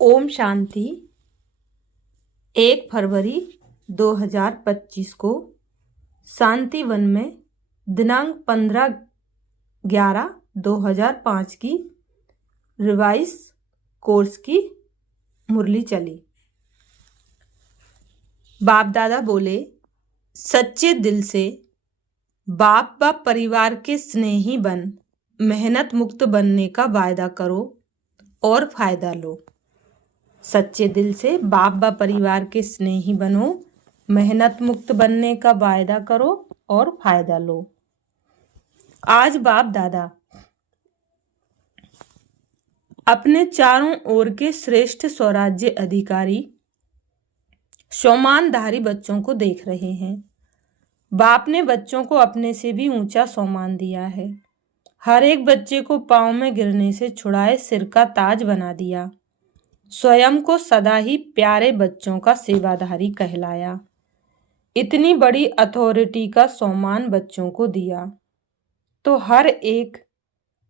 ओम शांति। 1 फरवरी 2025 को शांति वन में दिनांक 15/11/2005 की रिवाइज कोर्स की मुरली चली। बाप दादा बोले, सच्चे दिल से बाप व परिवार के स्नेही बन, मेहनत मुक्त बनने का वायदा करो और फायदा लो। सच्चे दिल से बाप व परिवार के स्नेही बनो, मेहनत मुक्त बनने का वायदा करो और फायदा लो। आज बाप दादा अपने चारों ओर के श्रेष्ठ स्वराज्य अधिकारी सम्मानधारी बच्चों को देख रहे हैं। बाप ने बच्चों को अपने से भी ऊंचा सम्मान दिया है। हर एक बच्चे को पांव में गिरने से छुड़ाए सिर का ताज बना दिया। स्वयं को सदा ही प्यारे बच्चों का सेवाधारी कहलाया। इतनी बड़ी अथॉरिटी का सम्मान बच्चों को दिया तो हर एक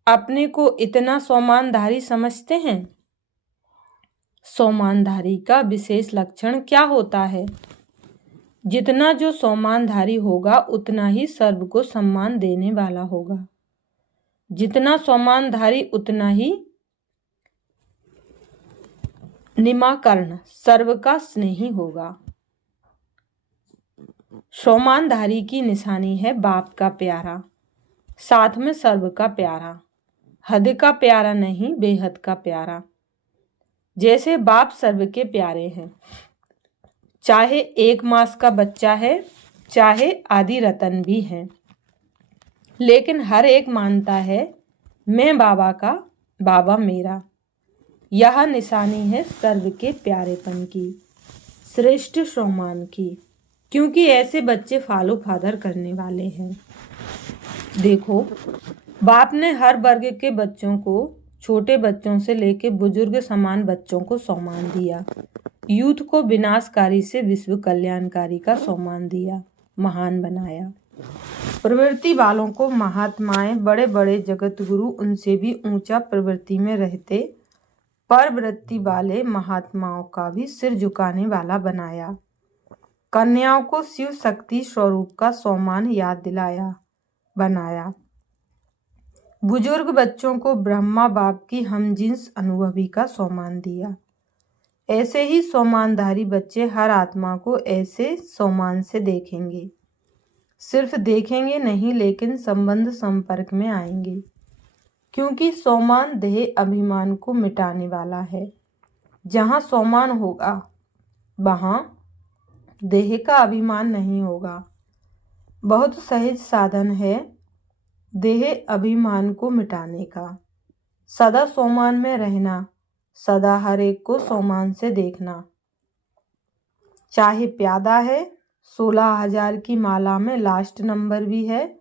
अपने को इतना सम्मानधारी समझते हैं। सम्मानधारी का विशेष लक्षण क्या होता है? जितना जो सम्मानधारी होगा उतना ही सर्व को सम्मान देने वाला होगा। जितना सम्मानधारी उतना ही निमाकर्ण सर्व का स्नेही होगा। सम्मानधारी की निशानी है बाप का प्यारा, साथ में सर्व का प्यारा। हद का प्यारा नहीं, बेहद का प्यारा। जैसे बाप सर्व के प्यारे हैं, चाहे 1 मास का बच्चा है, चाहे आदि रतन भी है, लेकिन हर एक मानता है मैं बाबा का, बाबा मेरा। यह निशानी है सर्व के प्यारेपन की, श्रेष्ठ सम्मान की, क्योंकि ऐसे बच्चे फॉलो फादर करने वाले हैं। देखो, बाप ने हर वर्ग के बच्चों को, छोटे बच्चों से लेकर बुजुर्ग समान बच्चों को सम्मान दिया। यूथ को विनाशकारी से विश्व कल्याणकारी का सम्मान दिया, महान बनाया। प्रवृत्ति वालों को महात्माएं, बड़े बड़े जगत गुरु उनसे भी ऊंचा प्रवृत्ति में रहते परवृत्ति वाले महात्माओं का भी सिर झुकाने वाला बनाया। कन्याओं को शिव शक्ति स्वरूप का सम्मान याद दिलाया, बनाया। बुजुर्ग बच्चों को ब्रह्मा बाप की हमजिन्स अनुभवी का सम्मान दिया। ऐसे ही सम्मानधारी बच्चे हर आत्मा को ऐसे सम्मान से देखेंगे। सिर्फ देखेंगे नहीं, लेकिन संबंध संपर्क में आएंगे, क्योंकि सम्मान देह अभिमान को मिटाने वाला है। जहाँ सम्मान होगा वहाँ देह का अभिमान नहीं होगा। बहुत सहज साधन है देह अभिमान को मिटाने का। सदा सम्मान में रहना, सदा हर एक को सम्मान से देखना। चाहे प्यादा है, 16,000 की माला में लास्ट नंबर भी है,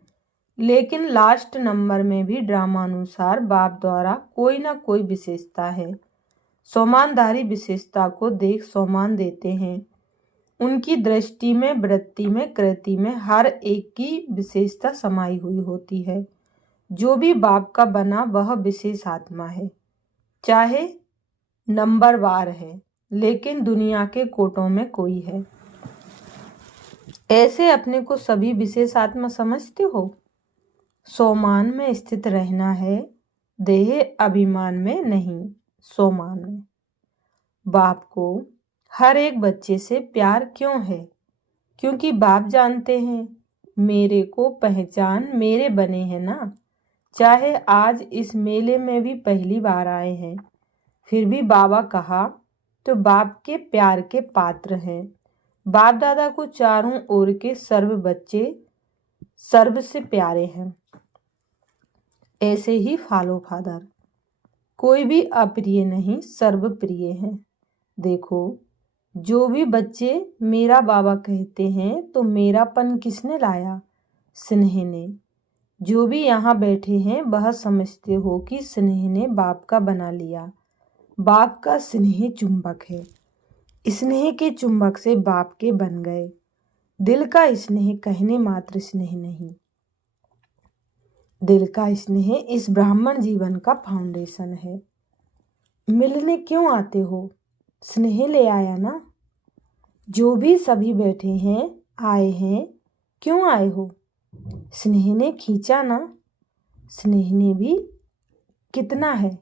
लेकिन लास्ट नंबर में भी ड्रामानुसार बाप द्वारा कोई ना कोई विशेषता है। सम्मानधारी विशेषता को देख सम्मान देते हैं। उनकी दृष्टि में, वृत्ति में, कृति में हर एक की विशेषता समाई हुई होती है। जो भी बाप का बना वह विशेष आत्मा है, चाहे नंबरवार है, लेकिन दुनिया के कोटों में कोई है। ऐसे अपने को सभी विशेष आत्मा समझते हो। सम्मान में स्थित रहना है, देह अभिमान में नहीं, सम्मान में। बाप को हर एक बच्चे से प्यार क्यों है? क्योंकि बाप जानते हैं मेरे को पहचान मेरे बने हैं ना। चाहे आज इस मेले में भी पहली बार आए हैं, फिर भी बाबा कहा तो बाप के प्यार के पात्र हैं। बाप दादा को चारों ओर के सर्व बच्चे सर्व से प्यारे हैं। ऐसे ही फॉलो फादर, कोई भी अप्रिय नहीं, सर्व प्रिय है। देखो, जो भी बच्चे मेरा बाबा कहते हैं तो मेरापन किसने लाया? स्नेह ने। जो भी यहाँ बैठे हैं वह समझते हो कि स्नेह ने बाप का बना लिया। बाप का स्नेह चुंबक है, स्नेह के चुंबक से बाप के बन गए। दिल का स्नेह कहने मात्र स्नेह नहीं, दिल का स्नेह इस ब्राह्मण जीवन का फाउंडेशन है। मिलने क्यों आते हो? स्नेह ले आया ना? जो भी सभी बैठे हैं, आए हैं, क्यों आए हो? स्नेह ने खींचा ना? स्नेह ने भी कितना है?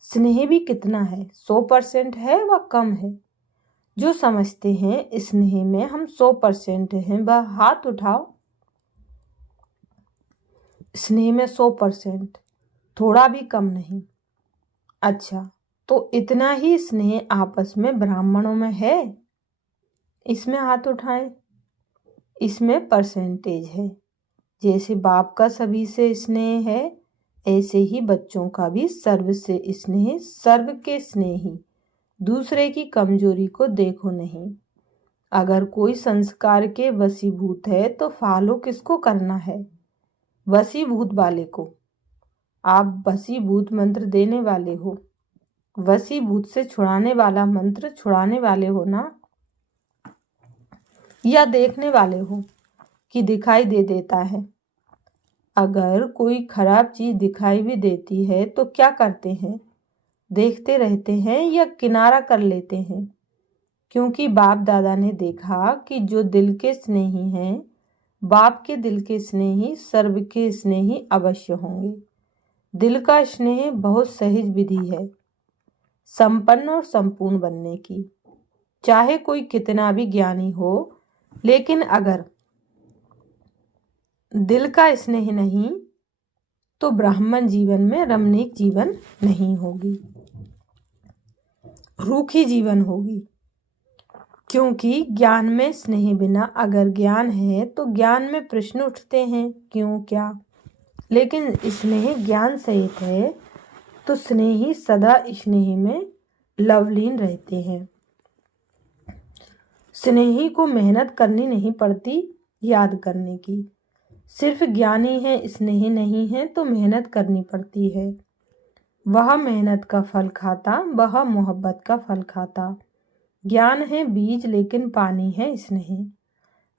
स्नेह भी कितना है? 100% है व कम है? जो समझते हैं स्नेह में हम 100% हैं वह हाथ उठाओ। स्नेह में 100%, थोड़ा भी कम नहीं। अच्छा, तो इतना ही स्नेह आपस में ब्राह्मणों में है? इसमें हाथ उठाएं। इसमें परसेंटेज है। जैसे बाप का सभी से स्नेह है, ऐसे ही बच्चों का भी सर्व से स्नेह। सर्व के स्नेही, दूसरे की कमजोरी को देखो नहीं। अगर कोई संस्कार के वशीभूत है तो फॉलो किसको करना है? वशीभूत वाले को। आप वशीभूत मंत्र देने वाले हो, वशीभूत से छुड़ाने वाला मंत्र छुड़ाने वाले हो ना? या देखने वाले हो कि दिखाई दे देता है? अगर कोई खराब चीज दिखाई भी देती है तो क्या करते हैं? देखते रहते हैं या किनारा कर लेते हैं? क्योंकि बाप दादा ने देखा कि जो दिल के स्नेही हैं, बाप के दिल के स्नेही सर्व के स्नेही अवश्य होंगे। दिल का स्नेह बहुत सहज विधि है संपन्न और संपूर्ण बनने की। चाहे कोई कितना भी ज्ञानी हो, लेकिन अगर दिल का स्नेह नहीं तो ब्राह्मण जीवन में रमणीक जीवन नहीं होगी, रूखी जीवन होगी। क्योंकि ज्ञान में स्नेह बिना अगर ज्ञान है तो ज्ञान में प्रश्न उठते हैं, क्यों क्या? लेकिन स्नेह ज्ञान सहित है तो स्नेही सदा स्नेह में लवलीन रहते हैं। स्नेही को मेहनत करनी नहीं पड़ती याद करने की। सिर्फ ज्ञानी है, स्नेह नहीं है तो मेहनत करनी पड़ती है। वह मेहनत का फल खाता, वह मोहब्बत का फल खाता। ज्ञान है बीज लेकिन पानी है स्नेह।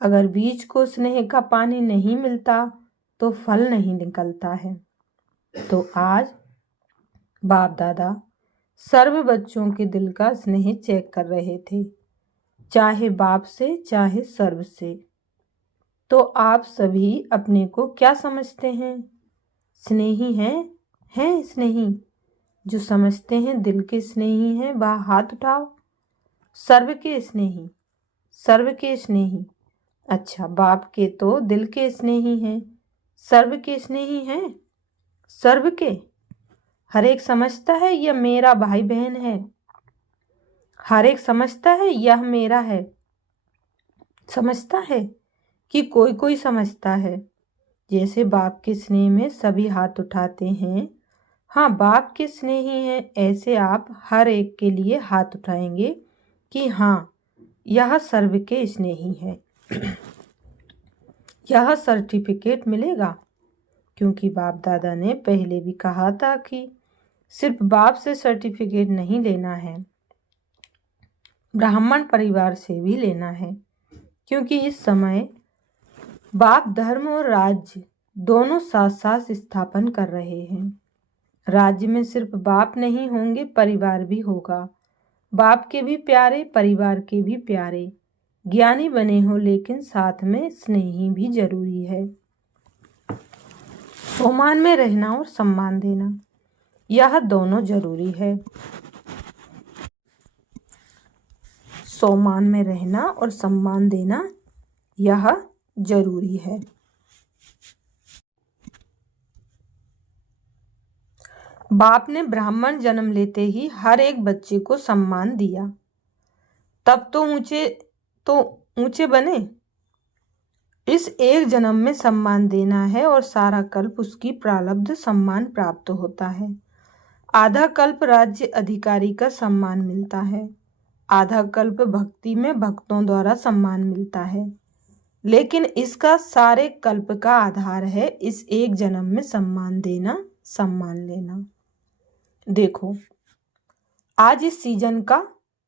अगर बीज को स्नेह का पानी नहीं मिलता तो फल नहीं निकलता है। तो आज बाप दादा सर्व बच्चों के दिल का स्नेह चेक कर रहे थे, चाहे बाप से चाहे सर्व से। तो आप सभी अपने को क्या समझते हैं? स्नेही हैं स्नेही? जो समझते हैं दिल के स्नेही हैं वह हाथ उठाओ। सर्व के स्नेही, सर्व के स्नेही। अच्छा, बाप के तो दिल के स्नेही हैं, सर्व के स्नेही हैं। सर्व के हर एक समझता है यह मेरा भाई बहन है। हर एक समझता है यह मेरा है। समझता है कि कोई कोई समझता है। जैसे बाप के स्नेह में सभी हाथ उठाते हैं, हाँ बाप के स्नेही हैं, ऐसे आप हर एक के लिए हाथ उठाएंगे कि हाँ यह सर्व के स्नेही है। यह सर्टिफिकेट मिलेगा, क्योंकि बाप दादा ने पहले भी कहा था कि सिर्फ बाप से सर्टिफिकेट नहीं लेना है, ब्राह्मण परिवार से भी लेना है। क्योंकि इस समय बाप धर्म और राज्य दोनों साथ साथ स्थापन कर रहे हैं। राज्य में सिर्फ बाप नहीं होंगे, परिवार भी होगा। बाप के भी प्यारे, परिवार के भी प्यारे। ज्ञानी बने हो लेकिन साथ में स्नेही भी जरूरी है। सम्मान में रहना और सम्मान देना, यह दोनों जरूरी है। सम्मान में रहना और सम्मान देना यह जरूरी है। बाप ने ब्राह्मण जन्म लेते ही हर एक बच्चे को सम्मान दिया, तब तो ऊंचे बने। इस एक जन्म में सम्मान देना है और सारा कल्प उसकी प्रारब्ध सम्मान प्राप्त होता है। आधा कल्प राज्य अधिकारी का सम्मान मिलता है, आधा कल्प भक्ति में भक्तों द्वारा सम्मान मिलता है। लेकिन इसका सारे कल्प का आधार है इस एक जन्म में सम्मान देना, सम्मान लेना। देखो, आज इस सीजन का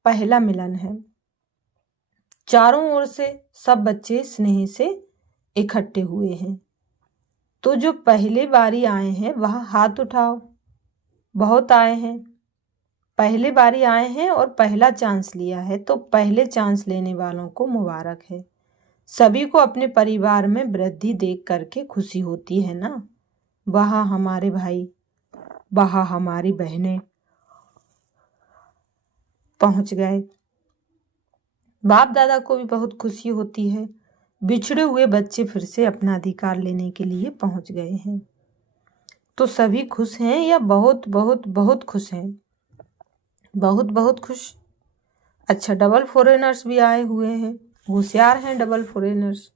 पहला मिलन है। चारों ओर से सब बच्चे स्नेह से इकट्ठे हुए हैं। तो जो पहले बारी आए हैं वह हाथ उठाओ। बहुत आए हैं, पहले बारी आए हैं और पहला चांस लिया है, तो पहले चांस लेने वालों को मुबारक है। सभी को अपने परिवार में वृद्धि देख करके खुशी होती है ना। वहाँ हमारे भाई, वहाँ हमारी बहनें पहुंच गए। बाप दादा को भी बहुत खुशी होती है। बिछड़े हुए बच्चे फिर से अपना अधिकार लेने के लिए पहुंच गए हैं। तो सभी खुश हैं या बहुत बहुत बहुत खुश हैं? बहुत बहुत खुश। अच्छा, डबल फॉरेनर्स भी आए हुए हैं। होशियार हैं डबल फॉरेनर्स,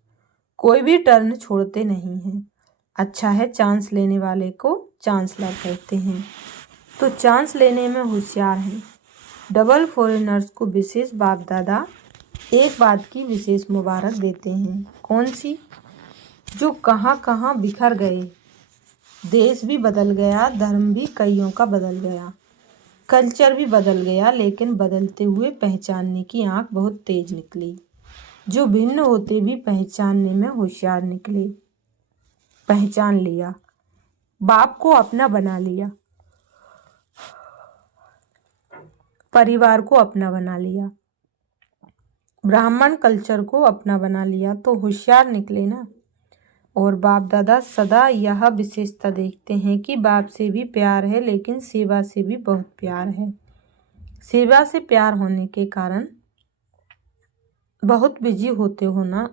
कोई भी टर्न छोड़ते नहीं हैं। अच्छा है, चांस लेने वाले को चांसलर कहते हैं, तो चांस लेने में होशियार हैं। डबल फॉरेनर्स को विशेष बाप दादा एक बात की विशेष मुबारक देते हैं। कौन सी? जो कहाँ कहाँ बिखर गए। देश भी बदल गया, धर्म भी कईयों का बदल गया, कल्चर भी बदल गया, लेकिन बदलते हुए पहचानने की आंख बहुत तेज निकली। जो भिन्न होते भी पहचानने में होशियार निकले। पहचान लिया, बाप को अपना बना लिया, परिवार को अपना बना लिया, ब्राह्मण कल्चर को अपना बना लिया, तो होशियार निकले ना। और बाप दादा सदा यह विशेषता देखते हैं कि बाप से भी प्यार है, लेकिन सेवा से भी बहुत प्यार है। सेवा से प्यार होने के कारण बहुत बिजी होते हो ना।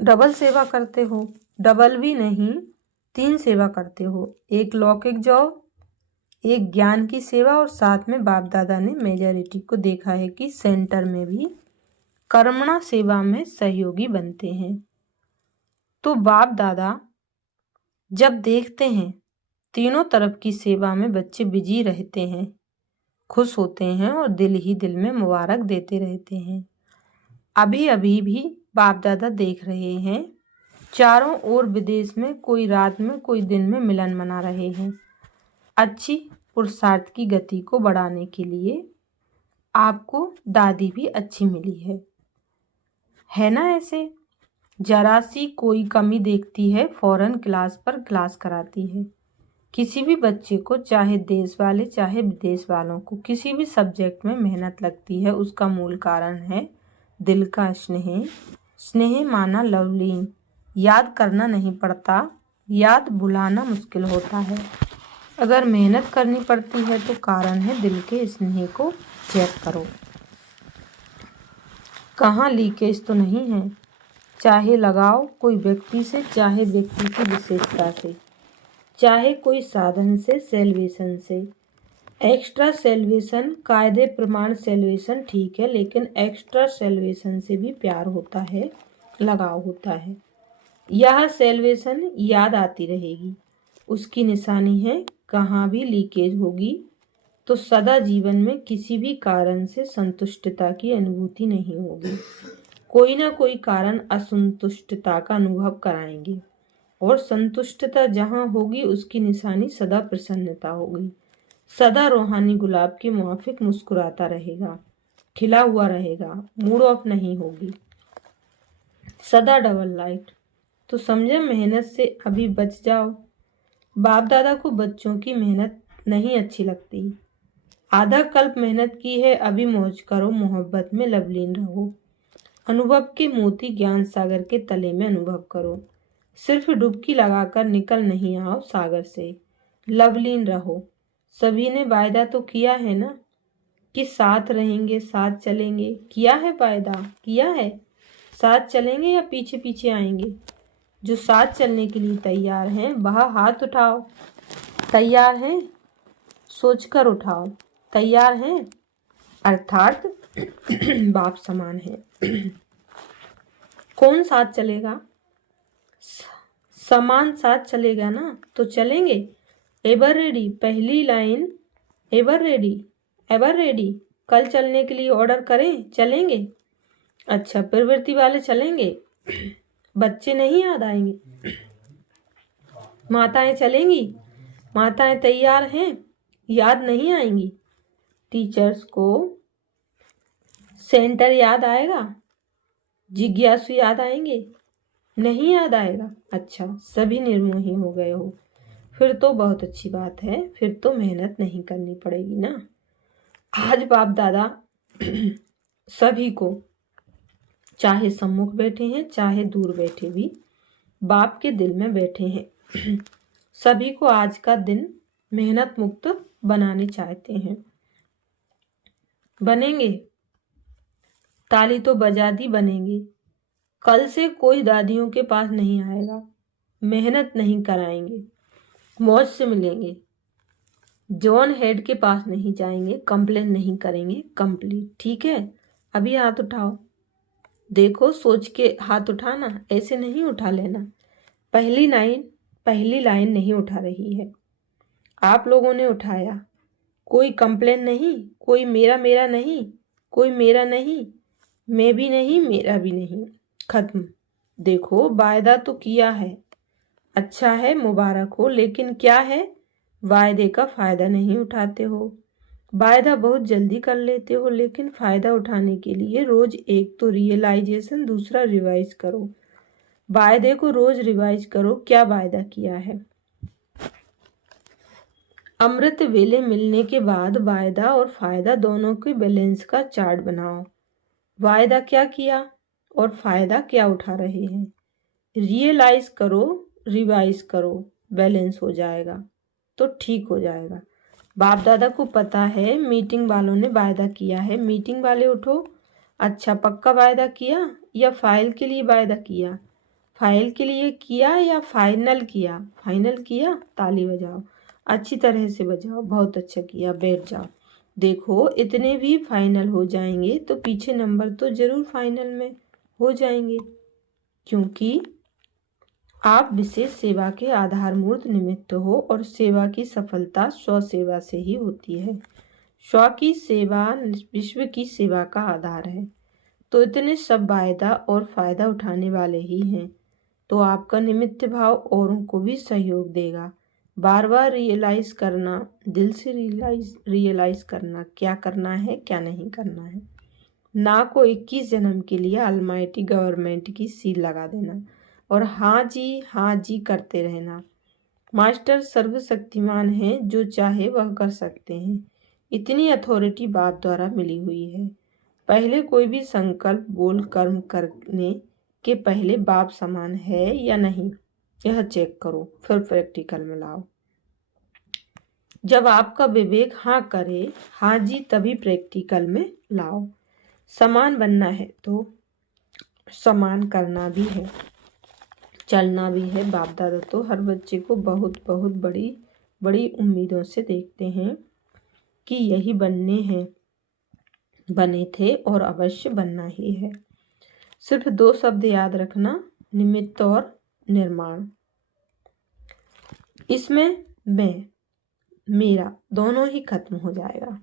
डबल सेवा करते हो, डबल भी नहीं 3 सेवा करते हो। एक लौकिक जॉब, एक ज्ञान की सेवा, और साथ में बाप दादा ने मेजॉरिटी को देखा है कि सेंटर में भी कर्मणा सेवा में सहयोगी बनते हैं। तो बाप दादा जब देखते हैं तीनों तरफ की सेवा में बच्चे बिजी रहते हैं, खुश होते हैं और दिल ही दिल में मुबारक देते रहते हैं। अभी अभी भी बाप दादा देख रहे हैं, चारों ओर विदेश में कोई रात में कोई दिन में मिलन मना रहे हैं। अच्छी पुरुषार्थ की गति को बढ़ाने के लिए आपको दादी भी अच्छी मिली है ना। ऐसे जरा सी कोई कमी देखती है, फौरन क्लास पर क्लास कराती है। किसी भी बच्चे को, चाहे देश वाले चाहे विदेश वालों को, किसी भी सब्जेक्ट में मेहनत लगती है, उसका मूल कारण है दिल का स्नेह। स्नेह माना लवलीन, याद करना नहीं पड़ता, याद भुलाना मुश्किल होता है। अगर मेहनत करनी पड़ती है तो कारण है दिल के स्नेह को चेक करो, कहाँ लीकेज तो नहीं है। चाहे लगाओ कोई व्यक्ति से, चाहे व्यक्ति की विशेषता से, चाहे कोई साधन से, सेल्वेशन से। एक्स्ट्रा सेल्वेशन, कायदे प्रमाण सेल्वेशन ठीक है, लेकिन एक्स्ट्रा सेल्वेशन से भी प्यार होता है, लगाव होता है। यह सेल्वेशन याद आती रहेगी, उसकी निशानी है। कहाँ भी लीकेज होगी तो सदा जीवन में किसी भी कारण से संतुष्टता की अनुभूति नहीं होगी। कोई ना कोई कारण असंतुष्टता का अनुभव कराएंगे, और संतुष्टता जहाँ होगी उसकी निशानी सदा प्रसन्नता होगी। सदा रूहानी गुलाब के मुआफिक मुस्कुराता रहेगा, खिला हुआ रहेगा, मूड ऑफ नहीं होगी, सदा डबल लाइट। तो समझे, मेहनत से अभी बच जाओ। बाप दादा को बच्चों की मेहनत नहीं अच्छी लगती। आधा कल्प मेहनत की है, अभी मौज करो, मोहब्बत में लवलीन रहो। अनुभव के मोती ज्ञान सागर के तले में अनुभव करो। सिर्फ डुबकी लगाकर निकल नहीं आओ सागर से, लवलीन रहो। सभी ने वायदा तो किया है ना कि साथ रहेंगे, साथ चलेंगे। किया है वायदा, किया है। साथ चलेंगे या पीछे पीछे आएंगे? जो साथ चलने के लिए तैयार हैं वह हाथ उठाओ। तैयार हैं? सोचकर उठाओ। तैयार हैं अर्थात बाप समान है। कौन साथ चलेगा? समान साथ चलेगा ना, तो चलेंगे। एवर रेडी, पहली line ever ready, ever ready. कल चलने के लिए ऑर्डर करें, चलेंगे। अच्छा, प्रवृत्ति वाले चलेंगे, बच्चे नहीं याद आएंगे। माताएं चलेंगी, माताएं तैयार हैं, याद नहीं आएंगी। टीचर्स को सेंटर याद आएगा, जिज्ञासु याद आएंगे, नहीं याद आएगा। अच्छा, सभी निर्मोही हो गए हो। फिर तो बहुत अच्छी बात है, फिर तो मेहनत नहीं करनी पड़ेगी ना। आज बाप दादा सभी को, चाहे सम्मुख बैठे हैं चाहे दूर बैठे भी बाप के दिल में बैठे हैं, सभी को आज का दिन मेहनत मुक्त बनाने चाहते हैं। बनेंगे? ताली तो बजा दी, बनेंगे। कल से कोई दादियों के पास नहीं आएगा, मेहनत नहीं कराएंगे, मौज से मिलेंगे। जॉन हेड के पास नहीं जाएंगे, कंप्लेन नहीं करेंगे, कंप्लीट। ठीक है? अभी हाथ उठाओ, देखो सोच के हाथ उठाना, ऐसे नहीं उठा लेना। पहली लाइन नहीं उठा रही है, आप लोगों ने उठाया। कोई कंप्लेन नहीं, कोई मेरा नहीं, कोई मेरा नहीं, मैं भी नहीं, मेरा भी नहीं, खत्म। देखो वायदा तो किया है, अच्छा है, मुबारक हो, लेकिन क्या है, वायदे का फायदा नहीं उठाते हो। वायदा बहुत जल्दी कर लेते हो, लेकिन फायदा उठाने के लिए रोज एक तो रियलाइजेशन, दूसरा रिवाइज करो। वायदे को रोज रिवाइज करो, क्या वायदा किया है। अमृत वेले मिलने के बाद वायदा और फायदा दोनों के बैलेंस का चार्ट बनाओ। वायदा क्या किया और फायदा क्या उठा रहे हैं, रियलाइज करो, रिवाइज करो, बैलेंस हो जाएगा तो ठीक हो जाएगा। बाप दादा को पता है मीटिंग वालों ने वायदा किया है, मीटिंग वाले उठो। अच्छा, पक्का वायदा किया या फाइल के लिए वायदा किया? फाइल के लिए किया या फाइनल किया? फाइनल किया, ताली बजाओ, अच्छी तरह से बजाओ, बहुत अच्छा किया, बैठ जाओ। देखो इतने भी फाइनल हो जाएंगे तो पीछे नंबर तो जरूर फाइनल में हो जाएंगे, क्योंकि आप विशेष सेवा के आधारभूत निमित्त हो और सेवा की सफलता स्व सेवा से ही होती है। स्व की सेवा विश्व की सेवा का आधार है। तो इतने सब वायदा और फायदा उठाने वाले ही हैं, तो आपका निमित्त भाव औरों को भी सहयोग देगा। बार बार रियलाइज करना, दिल से रियलाइज करना, क्या करना है क्या नहीं करना है। ना को 21 जन्म के लिए अलमाइटी गवर्नमेंट की सील लगा देना और हाँ जी करते रहना। मास्टर सर्वशक्तिमान है, जो चाहे वह कर सकते हैं। इतनी अथॉरिटी बाप द्वारा मिली हुई है। पहले कोई भी संकल्प बोल कर्म करने के पहले बाप समान है या नहीं, यह चेक करो, फिर प्रैक्टिकल में लाओ। जब आपका विवेक हाँ करे, हाँ जी, तभी प्रैक्टिकल में लाओ। समान बनना है तो समान करना भी है, चलना भी है। बाप दादा तो हर बच्चे को बहुत बहुत बड़ी बड़ी उम्मीदों से देखते हैं कि यही बनने हैं, बने थे और अवश्य बनना ही है। सिर्फ 2 शब्द याद रखना, निमित्त और निर्माण। इसमें मैं मेरा दोनों ही खत्म हो जाएगा।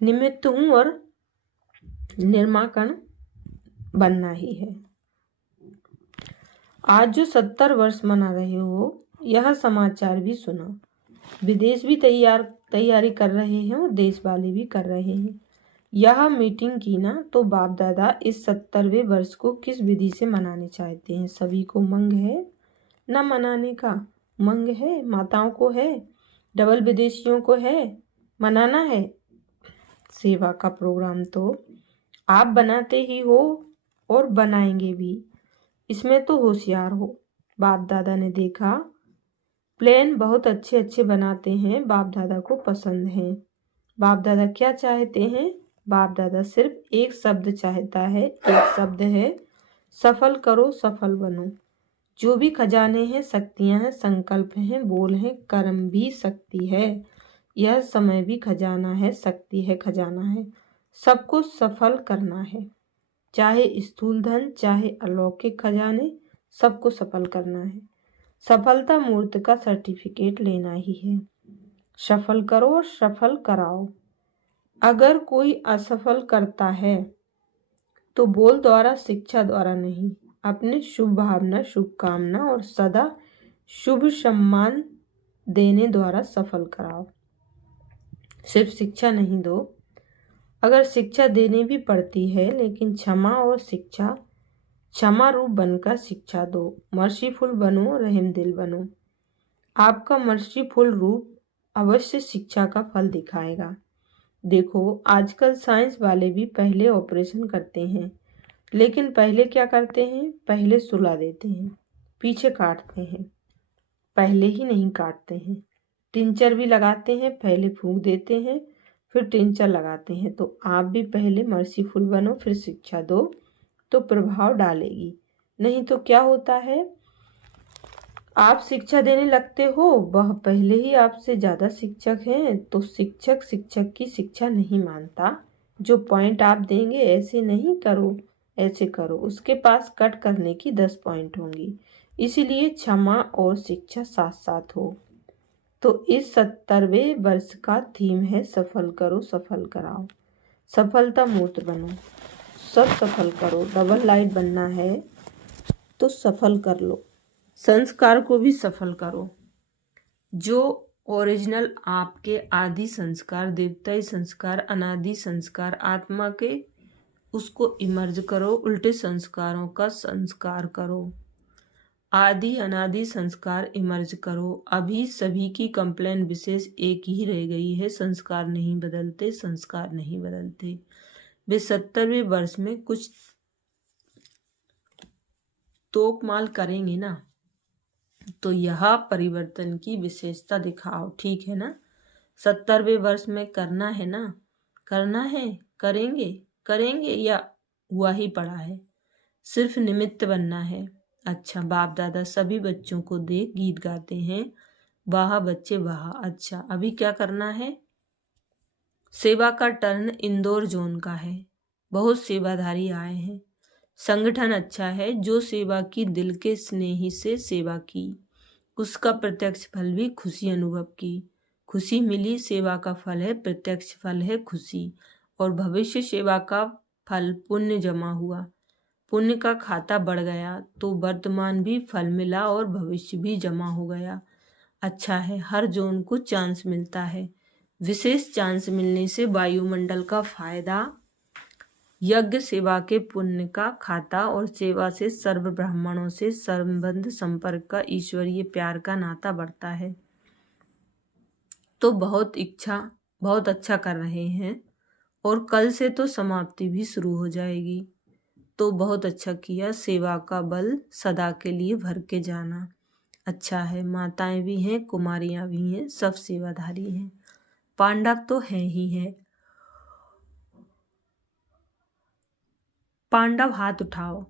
निमित्त हूं और निर्माण बनना ही है। आज जो 70 वर्ष मना रहे हो, यह समाचार भी सुना। विदेश भी तैयारी कर रहे हैं और देश वाले भी कर रहे हैं। यह मीटिंग की ना, तो बाप दादा इस 70वें वर्ष को किस विधि से मनाने चाहते हैं। सभी को मंग है ना मनाने का, मंग है, माताओं को है, डबल विदेशियों को है, मनाना है। सेवा का प्रोग्राम तो आप बनाते ही हो और बनाएंगे भी, इसमें तो होशियार हो। बाप दादा ने देखा प्लान बहुत अच्छे अच्छे बनाते हैं, बाप दादा को पसंद है। बाप दादा क्या चाहते हैं? बाप दादा सिर्फ एक शब्द चाहता है, एक शब्द है, सफल करो, सफल बनो। जो भी खजाने हैं, शक्तियां हैं, संकल्प हैं, बोल हैं, कर्म भी शक्ति है। यह समय भी खजाना है, शक्ति है, खजाना है। सबको सफल करना है, चाहे स्थूल धन चाहे अलौकिक खजाने, सबको सफल करना है। सफलता मूर्त का सर्टिफिकेट लेना ही है। सफल करो और सफल कराओ। अगर कोई असफल करता है तो बोल द्वारा, शिक्षा द्वारा नहीं, अपने शुभ भावना, शुभकामना और सदा शुभ सम्मान देने द्वारा सफल कराओ। सिर्फ शिक्षा नहीं दो, अगर शिक्षा देनी भी पड़ती है, लेकिन क्षमा और शिक्षा, क्षमा रूप बनकर शिक्षा दो। मर्सीफुल बनो, रहम दिल बनो। आपका मर्सीफुल रूप अवश्य शिक्षा का फल दिखाएगा। देखो, आजकल साइंस वाले भी पहले ऑपरेशन करते हैं, लेकिन पहले क्या करते हैं? पहले सुला देते हैं, पीछे काटते हैं, पहले ही नहीं काटते हैं। टिंचर भी लगाते हैं, पहले फूंक देते हैं, फिर टिंचर लगाते हैं। तो आप भी पहले मर्सीफुल बनो, फिर शिक्षा दो, तो प्रभाव डालेगी। नहीं तो क्या होता है, आप शिक्षा देने लगते हो, वह पहले ही आपसे ज़्यादा शिक्षक हैं, तो शिक्षक शिक्षक की शिक्षा नहीं मानता। जो पॉइंट आप देंगे, ऐसे नहीं करो, ऐसे करो, उसके पास कट करने की 10 पॉइंट होंगी। इसीलिए क्षमा और शिक्षा साथ साथ हो। तो इस 70वें वर्ष का थीम है सफल करो सफल कराओ। सफलता मूर्त बनो, सब सफल करो। डबल लाइट बनना है तो सफल कर लो, संस्कार को भी सफल करो। जो ओरिजिनल आपके आदि संस्कार, देवताई संस्कार, अनादि संस्कार आत्मा के, उसको इमर्ज करो, उल्टे संस्कारों का संस्कार करो। आदि अनादि संस्कार इमर्ज करो। अभी सभी की कंप्लेन विशेष एक ही रह गई है, संस्कार नहीं बदलते, संस्कार नहीं बदलते। वे 70वें वर्ष में कुछ तोकमाल करेंगे ना, तो यह परिवर्तन की विशेषता दिखाओ, ठीक है ना। 70वें वर्ष में करना है ना, करना है, करेंगे करेंगे या हुआ ही पड़ा है, सिर्फ निमित्त बनना है। अच्छा, बाप दादा सभी बच्चों को देख गीत गाते हैं, वाह बच्चे वाह। अच्छा, अभी क्या करना है? सेवा का टर्न इंदौर जोन का है, बहुत सेवाधारी आए हैं। संगठन अच्छा है, जो सेवा की दिल के स्नेही से सेवा की, उसका प्रत्यक्ष फल भी खुशी अनुभव की। खुशी मिली, सेवा का फल है, प्रत्यक्ष फल है खुशी। और भविष्य सेवा का फल पुण्य जमा हुआ, पुण्य का खाता बढ़ गया, तो वर्तमान भी फल मिला और भविष्य भी जमा हो गया। अच्छा है, हर जोन को चांस मिलता है। विशेष चांस मिलने से वायुमंडल का फायदा, यज्ञ सेवा के पुण्य का खाता और सेवा से सर्व ब्राह्मणों से संबंध संपर्क का ईश्वरीय प्यार का नाता बढ़ता है। तो बहुत अच्छा कर रहे हैं, और कल से तो समाप्ति भी शुरू हो जाएगी। तो बहुत अच्छा किया, सेवा का बल सदा के लिए भर के जाना। अच्छा है, माताएं भी हैं, कुमारियां भी हैं, सब सेवाधारी हैं। पांडव तो हैं ही है। पांडव हाथ उठाओ,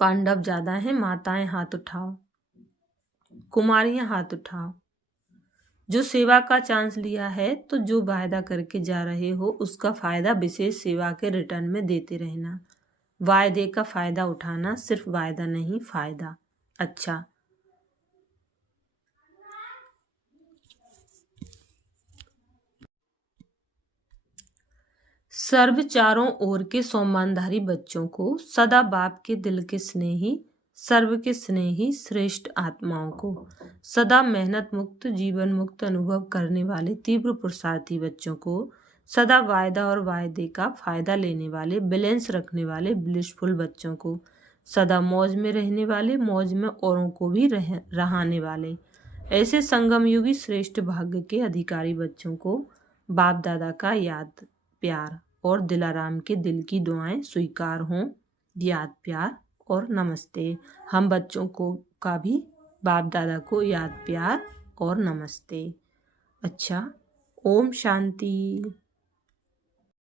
पांडव ज्यादा हैं, माताएं हाथ उठाओ, कुमारियां हाथ उठाओ। जो सेवा का चांस लिया है, तो जो वायदा करके जा रहे हो उसका फायदा विशेष सेवा के रिटर्न में देते रहना। वायदे का फायदा उठाना, सिर्फ वायदा नहीं, फायदा। अच्छा, सर्व चारों ओर के सम्मानधारी बच्चों को, सदा बाप के दिल के स्नेही, सर्व के स्नेही श्रेष्ठ आत्माओं को, सदा मेहनत मुक्त जीवन मुक्त अनुभव करने वाले तीव्र पुरुषार्थी बच्चों को, सदा वायदा और वायदे का फायदा लेने वाले बैलेंस रखने वाले ब्लिसफुल बच्चों को, सदा मौज में रहने वाले, मौज में औरों को भी रहाने वाले, ऐसे संगम युगी श्रेष्ठ भाग्य के अधिकारी बच्चों को बाप दादा का याद प्यार और दिलाराम के दिल की दुआएं स्वीकार हों। याद प्यार और नमस्ते। हम बच्चों को का भी बाप दादा को याद प्यार और नमस्ते। अच्छा, ओम शांति।